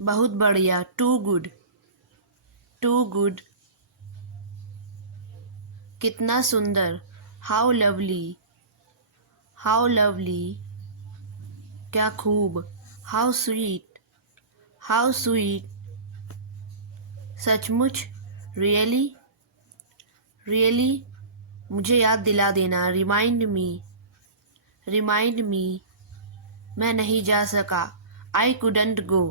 बहुत बढ़िया, to good, to good. कितना सुंदर, हाउ लवली, हाउ लवली। क्या खूब, हाउ स्वीट, हाउ स्वीट। सचमुच, रियली, रियली। मुझे याद दिला देना, रिमाइंड मी, रिमाइंड मी। मैं नहीं जा सका, I couldn't go,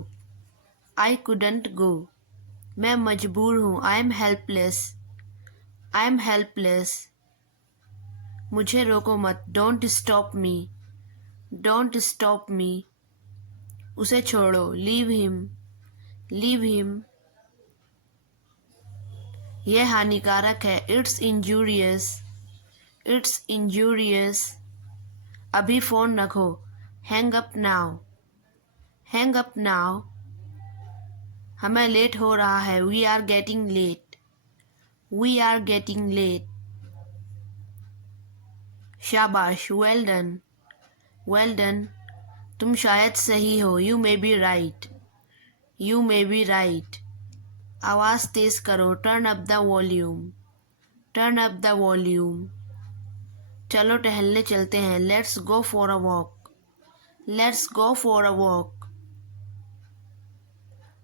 I couldn't go. मैं मजबूर हूँ, I am helpless, I am helpless. मुझे रोको मत, don't stop me, don't stop me. उसे छोड़ो, लीव हिम, लीव हिम। यह हानिकारक है, इट्स इंजूरियस, इट्स इंजूरियस। अभी फ़ोन रखो, hang up now, hang up now. हमें लेट हो रहा है, we are getting late, we are getting late. शाबाश, वेल डन, वेल डन। तुम शायद सही हो, you may be right, you may be right. आवाज़ तेज़ करो, turn up the volume, turn up the volume. चलो टहलने चलते हैं, let's go for a walk, let's go for a walk.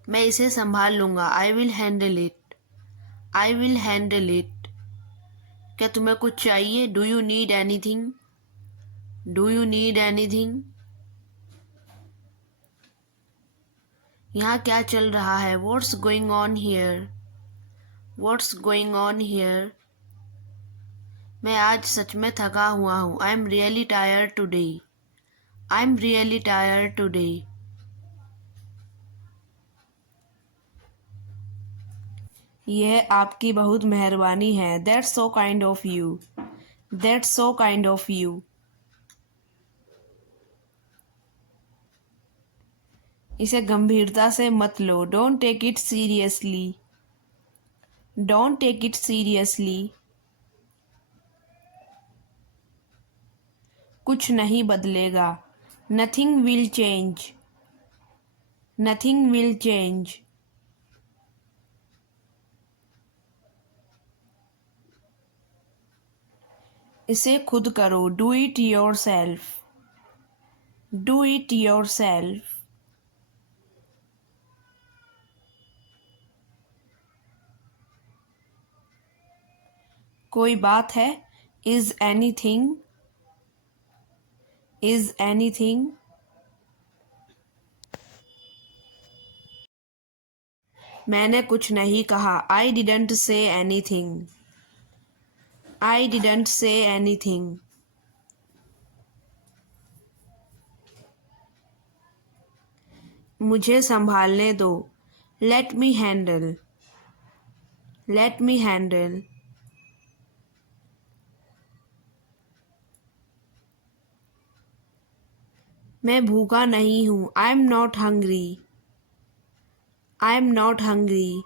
मैं इसे संभाल लूँगा, I will handle it, I will handle it. क्या तुम्हें कुछ चाहिए, do you need anything, do you need anything. यहाँ क्या चल रहा है, what's going on here, what's going on here. मैं आज सच में थका हुआ हूँ, I am really tired today, I am really tired today. यह आपकी बहुत मेहरबानी है, that's so kind of you, that's so kind of you. इसे गंभीरता से मत लो, don't take it seriously, don't take it seriously. कुछ नहीं बदलेगा, nothing will change, nothing will change. इसे खुद करो, do it yourself, do it yourself. कोई बात है, इज एनीथिंग, इज एनीथिंग। मैंने कुछ नहीं कहा, I didn't say anything, I didn't say anything. मुझे संभालने दो, let me handle, let me handle. मैं भूखा नहीं हूँ, I am not hungry, I am not hungry.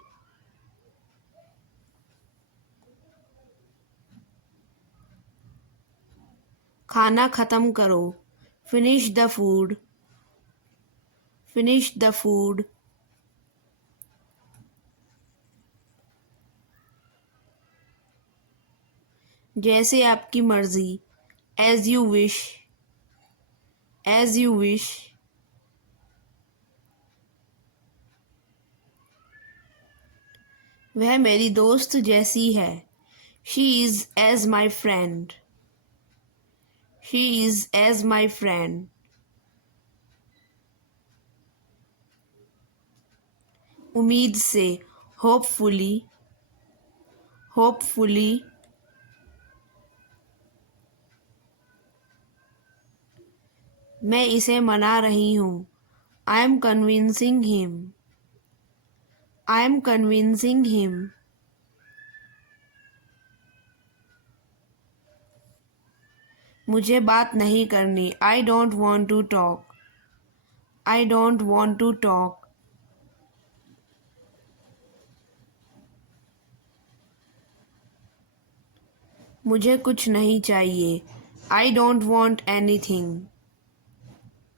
खाना खत्म करो, finish the food, finish the food. जैसे आपकी मर्जी, as you wish, as you wish. वह मेरी दोस्त जैसी है, she is as my friend, she is as my friend. उम्मीद से, होपफुली, होपफुली। मैं इसे मना रही हूँ, I am convincing him, I am convincing him. मुझे बात नहीं करनी, I don't want to talk, I don't want to talk. मुझे कुछ नहीं चाहिए, I don't want anything,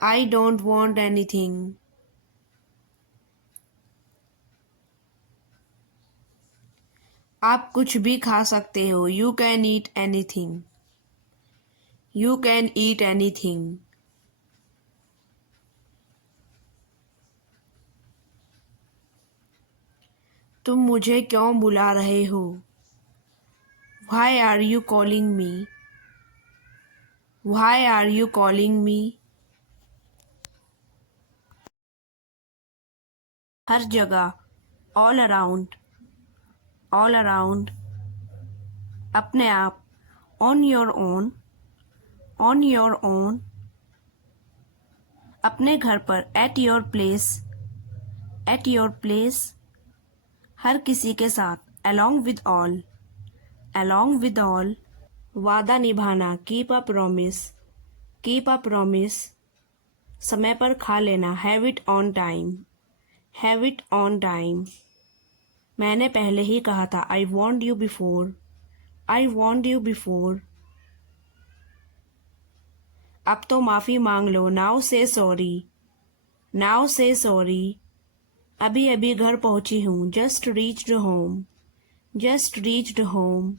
I don't want anything. आप कुछ भी खा सकते हो. You can eat anything. You can eat anything. तुम मुझे क्यों बुला रहे हो? Why are you calling me? Why are you calling me? हर जगह. All around. All around. अपने आप. On your own. On your own. अपने घर पर. At your place. At your place. हर किसी के साथ. Along with all. Along with all. वादा निभाना. Keep a promise. Keep a promise. समय पर खा लेना. Have it on time. Have it on time. मैंने पहले ही कहा था. I warned you before. I warned you before. अब तो माफ़ी मांग लो. Now say sorry. Now say sorry. अभी अभी घर पहुंची हूँ. Just reached home. Just reached home.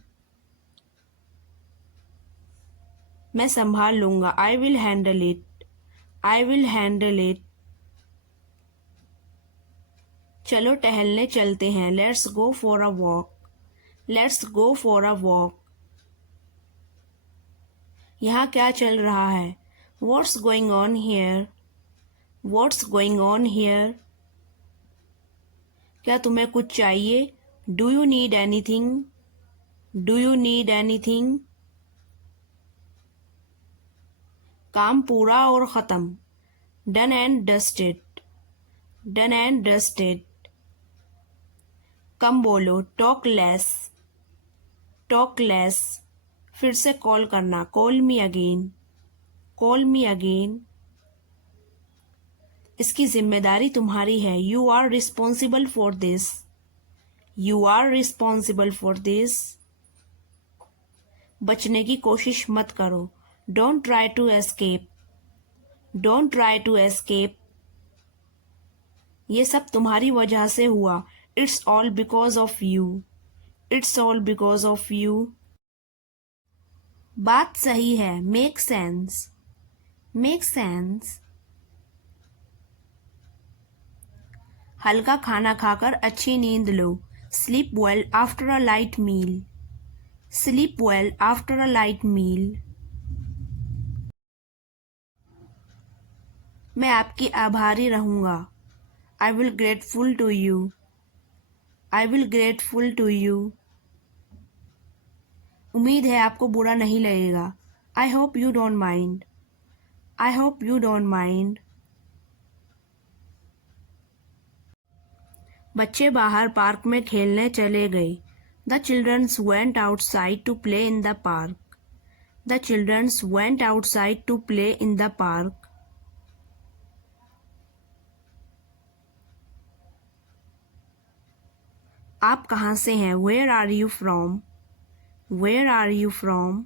मैं संभाल लूँगा. I will handle it. I will handle it. चलो टहलने चलते हैं. Let's go for a walk. Let's go for a walk. यहाँ क्या चल रहा है? What's going on here? What's going on here? क्या तुम्हें कुछ चाहिए? Do you need anything? Do you need anything? काम पूरा और ख़त्म. Done and dusted. Done and dusted. कम बोलो. Talk less. Talk less. फिर से कॉल करना. Call me again. Call me again. इसकी जिम्मेदारी तुम्हारी है. You are responsible for this. You are responsible for this. बचने की कोशिश मत करो. Don't try to escape. Don't try to escape. ये सब तुम्हारी वजह से हुआ. It's all because of you. It's all because of you. बात सही है. Make sense. Make sense. हल्का खाना खाकर अच्छी नींद लो. Sleep well after a light meal. Sleep well after a light meal. मैं आपकी आभारी रहूँगा. I will grateful to you. I will grateful to you. उम्मीद है आपको बुरा नहीं लगेगा. I hope you don't mind. I hope you don't mind. बच्चे बाहर पार्क में खेलने चले गए. The children went outside to play in the park. The children went outside to play in the park. आप कहाँ से हैं? Where are you from? Where are you from?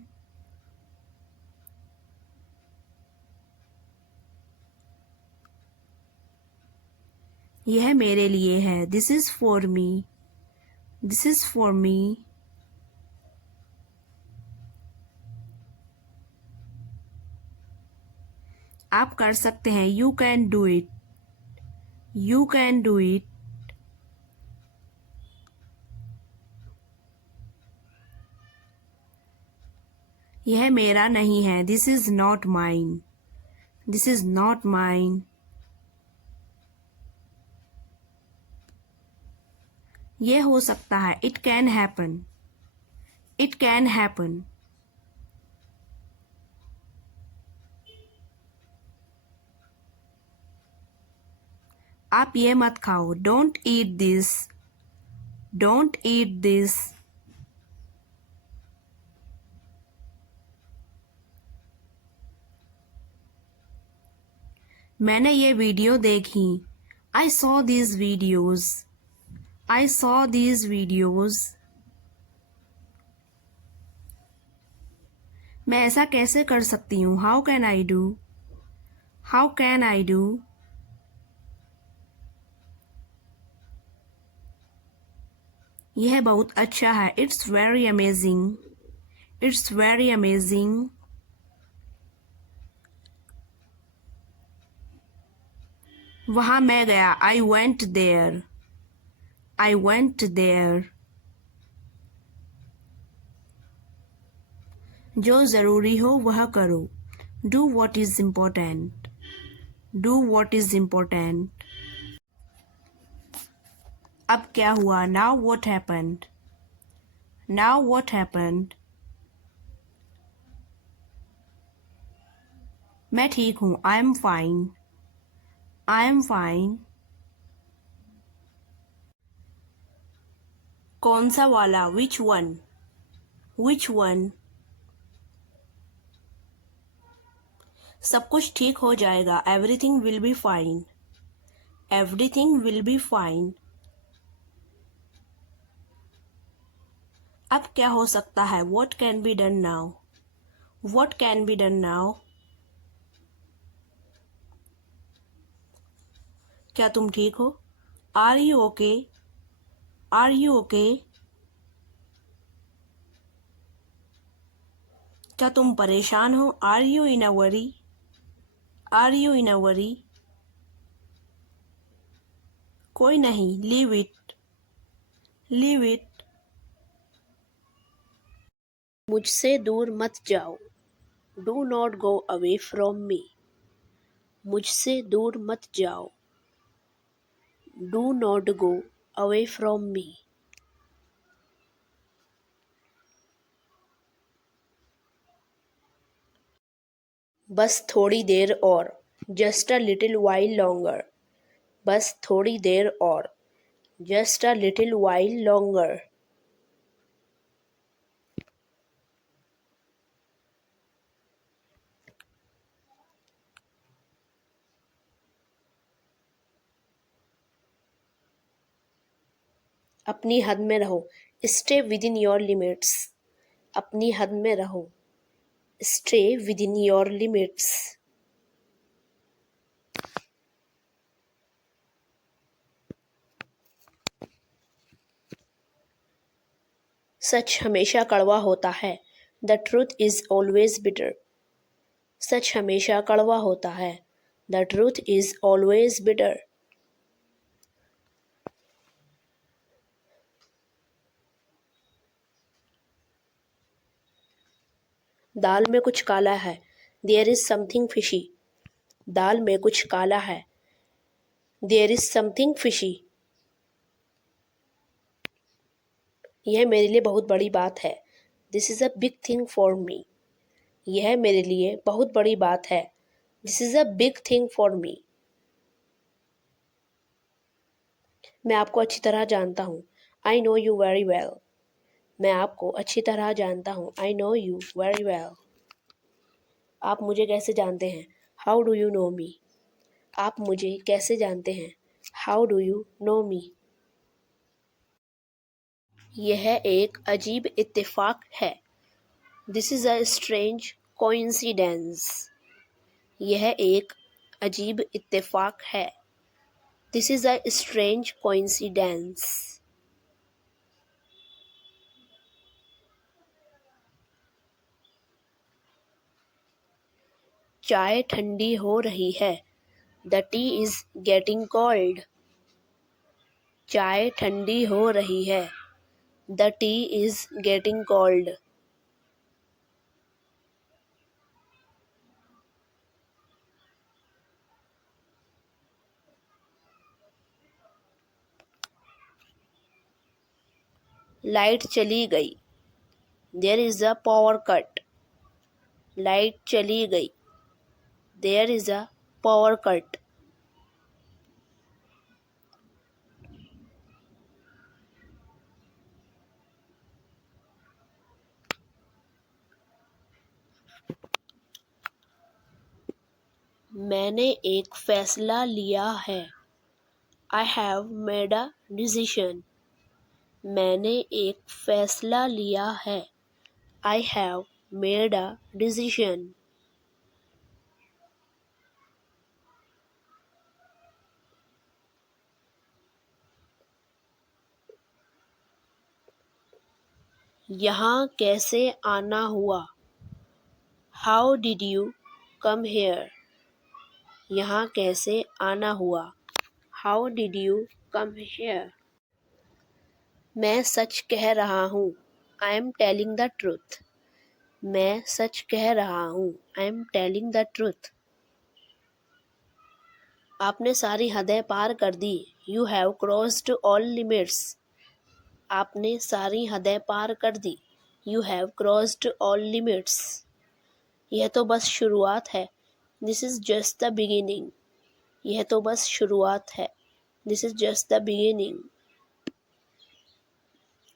यह मेरे लिए है. This is for me. This is for me. आप कर सकते हैं. You can do it. You can do it. यह मेरा नहीं है. This is not mine. This is not mine. यह हो सकता है. It can happen. It can happen. आप ये मत खाओ. Don't eat this. Don't eat this. मैंने ये वीडियो देखी. I saw these videos. I saw these videos. मैं ऐसा कैसे कर सकती हूँ? How can I do? How can I do? यह बहुत अच्छा है. It's very amazing. It's very amazing. वहाँ मैं गया. I went there. I went there. जो ज़रूरी हो वह करो. Do what is important. Do what is important. अब क्या हुआ? Now what happened? Now what happened? मैं ठीक हूँ. I am fine. I am fine. कौन सा वाला? Which one? Which one? सब कुछ ठीक हो जाएगा. Everything will be fine. Everything will be fine. अब क्या हो सकता है? What can be done now? What can be done now? क्या तुम ठीक हो? Are you okay? Are you okay? क्या तुम परेशान हो? Are you in a worry? Are you in a worry? कोई नहीं. Leave it. Leave it. मुझसे दूर मत जाओ. Do not go away from me. मुझसे दूर मत जाओ. Do not go away from me. बस थोड़ी देर और. Just a little while longer. बस थोड़ी देर और. Just a little while longer. अपनी हद में रहो. Stay within your limits. अपनी हद में रहो. Stay within your limits. सच हमेशा कड़वा होता है. The truth is always bitter. सच हमेशा कड़वा होता है. The truth is always bitter. दाल में कुछ काला है. There is something fishy. दाल में कुछ काला है. There is something fishy. यह मेरे लिए बहुत बड़ी बात है. This is a big thing for me. यह मेरे लिए बहुत बड़ी बात है. This is a big thing for me. मैं आपको अच्छी तरह जानता हूँ. I know you very well. मैं आपको अच्छी तरह जानता हूँ. I know you very well. आप मुझे कैसे जानते हैं? How do you know me? आप मुझे कैसे जानते हैं? How do you know me? यह एक अजीब इत्तेफाक है. This is a strange coincidence. यह एक अजीब इत्तेफाक है. This is a strange coincidence. चाय ठंडी हो रही है. The tea is getting cold. चाय ठंडी हो रही है. The tea is getting cold. Light चली गई. There is a power cut. Light चली गई. There is a power cut. मैंने एक फैसला लिया है. I have made a decision. मैंने एक फैसला लिया है. I have made a decision. यहाँ कैसे आना हुआ? How did you come here? यहाँ कैसे आना हुआ? How did you come here? मैं सच कह रहा हूँ. I am telling the truth. मैं सच कह रहा हूँ. I am telling the truth. आपने सारी हदें पार कर दी. You have crossed all limits. आपने सारी हदें पार कर दी. You have crossed all limits. यह तो बस शुरुआत है. This is just the beginning. यह तो बस शुरुआत है. This is just the beginning.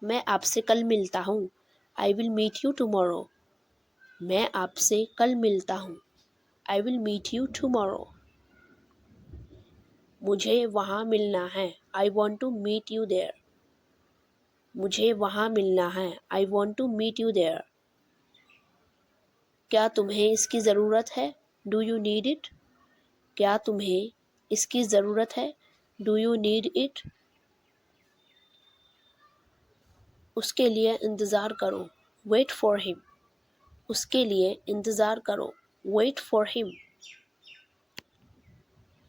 मैं आपसे कल मिलता हूँ. I will meet you tomorrow. मैं आपसे कल मिलता हूँ. I will meet you tomorrow. मुझे वहाँ मिलना है. I want to meet you there. मुझे वहाँ मिलना है. I want to meet you there. क्या तुम्हें इसकी ज़रूरत है? Do you need it? क्या तुम्हें इसकी ज़रूरत है? Do you need it? उसके लिए इंतज़ार करो. Wait for him. उसके लिए इंतज़ार करो. Wait for him.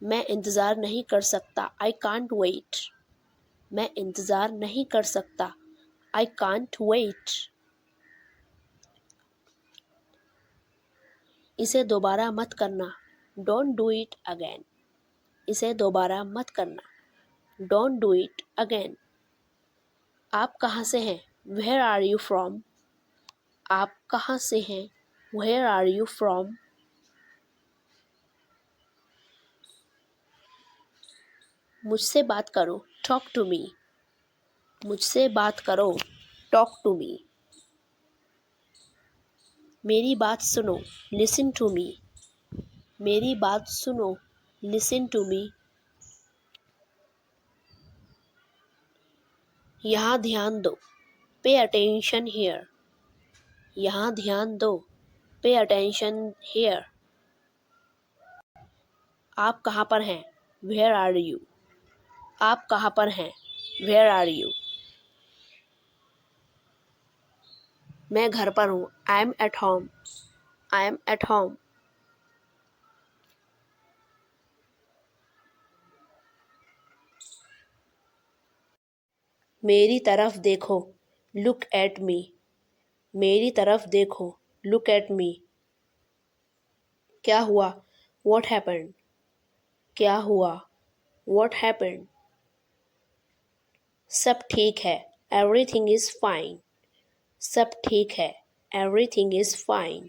मैं इंतज़ार नहीं कर सकता. I can't wait. मैं इंतज़ार नहीं कर सकता. I can't wait. इसे दोबारा मत करना. Don't do it again. इसे दोबारा मत करना. Don't do it again. आप कहाँ से हैं? Where are you from? आप कहाँ से हैं? Where are you from? मुझसे बात करो. Talk to me. मुझसे बात करो. Talk to me. मेरी बात सुनो. Listen to me. मेरी बात सुनो. Listen to me. यहाँ ध्यान दो. Pay attention here. यहाँ ध्यान दो. Pay attention here. आप कहाँ पर हैं? Where are you? आप कहाँ पर हैं? Where are you? मैं घर पर हूँ. I am at home. I am at home. मेरी तरफ देखो. Look at me. मेरी तरफ देखो. Look at me. क्या हुआ? What happened? क्या हुआ? What happened? सब ठीक है. Everything is fine. सब ठीक है. Everything is fine.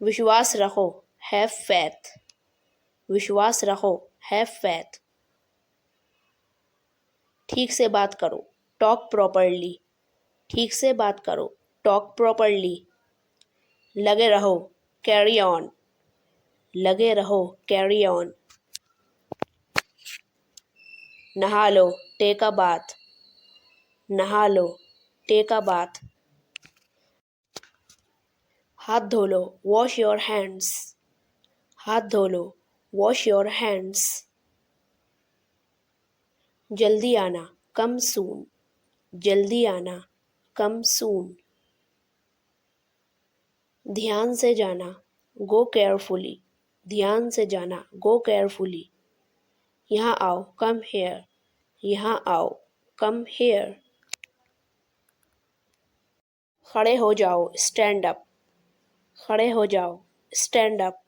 विश्वास रखो. Have faith. विश्वास रखो. Have faith. ठीक से बात करो. Talk properly. ठीक से बात करो. Talk properly. लगे रहो. Carry on. लगे रहो. Carry on. नहा लो. Take a bath. नहा लो. Take a bath. हाथ धो लो. Wash your hands. हाथ धो लो. Wash your hands. जल्दी आना. Come soon. जल्दी आना. Come soon. ध्यान से जाना. Go carefully. ध्यान से जाना. Go carefully. यहाँ आओ. Come here. यहाँ आओ. Come here. खड़े हो जाओ. Stand up. खड़े हो जाओ. Stand up.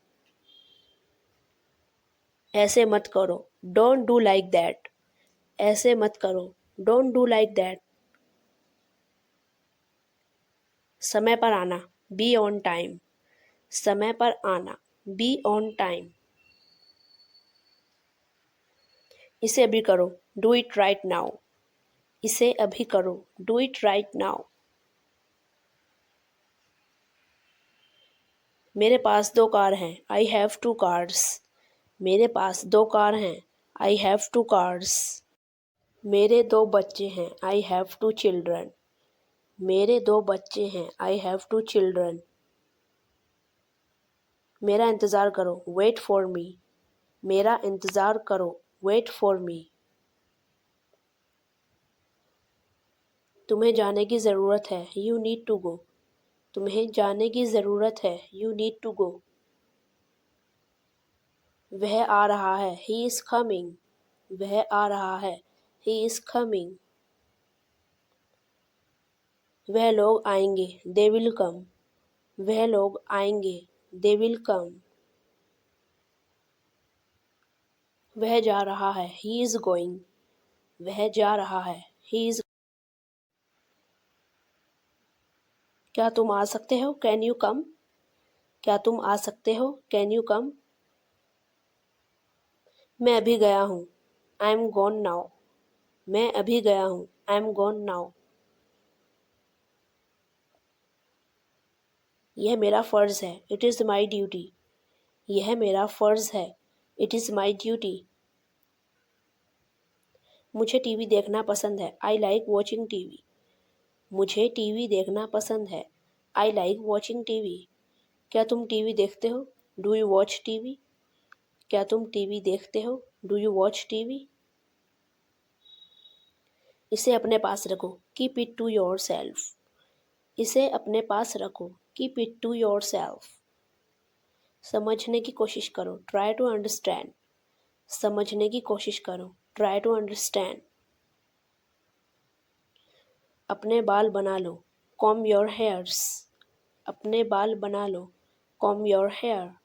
ऐसे मत करो. Don't do like that. ऐसे मत करो. Don't do like that. समय पर आना. Be on time. समय पर आना. Be on time. इसे अभी करो. Do it right now. इसे अभी करो. Do it right now. मेरे पास 2 कार हैं. I have 2 cars. मेरे पास 2 कार हैं. I have 2 cars. मेरे 2 बच्चे हैं. I have 2 children. मेरे 2 बच्चे हैं. I have 2 children. मेरा इंतज़ार करो. Wait for me. मेरा इंतज़ार करो. Wait for me. तुम्हें जाने की ज़रूरत है, यू नीड टू गो। तुम्हें जाने की ज़रूरत है, यू नीड टू गो। वह आ रहा है, ही इज़ कमिंग। वह आ रहा है, ही इज़ कमिंग। वह लोग आएंगे, दे विल कम। वह लोग आएंगे, दे विल कम। वह जा रहा है, ही इज़ गोइंग। वह जा रहा है, ही इज़। क्या तुम आ सकते हो, कैन यू कम। क्या तुम आ सकते हो, कैन यू कम। मैं अभी गया हूँ, आई एम गॉन नाउ। मैं अभी गया हूँ, आई एम गॉन नाउ। यह मेरा फ़र्ज़ है, इट इज़ माई ड्यूटी। यह मेरा फ़र्ज़ है, इट इज़ माई ड्यूटी। मुझे टीवी देखना पसंद है, आई लाइक वॉचिंग टीवी। मुझे टीवी देखना पसंद है, आई लाइक वॉचिंग टीवी। क्या तुम टीवी देखते हो, डू यू वॉच टीवी। क्या तुम टीवी देखते हो, डू यू वॉच टीवी। इसे अपने पास रखो, keep it to yourself. इसे अपने पास रखो, keep it to yourself. समझने की कोशिश करो, ट्राई टू अंडरस्टैंड। समझने की कोशिश करो, ट्राई टू अंडरस्टैंड। अपने बाल बना लो, कॉम्ब योर हेयर्स। अपने बाल बना लो, कॉम्ब योर हेयर।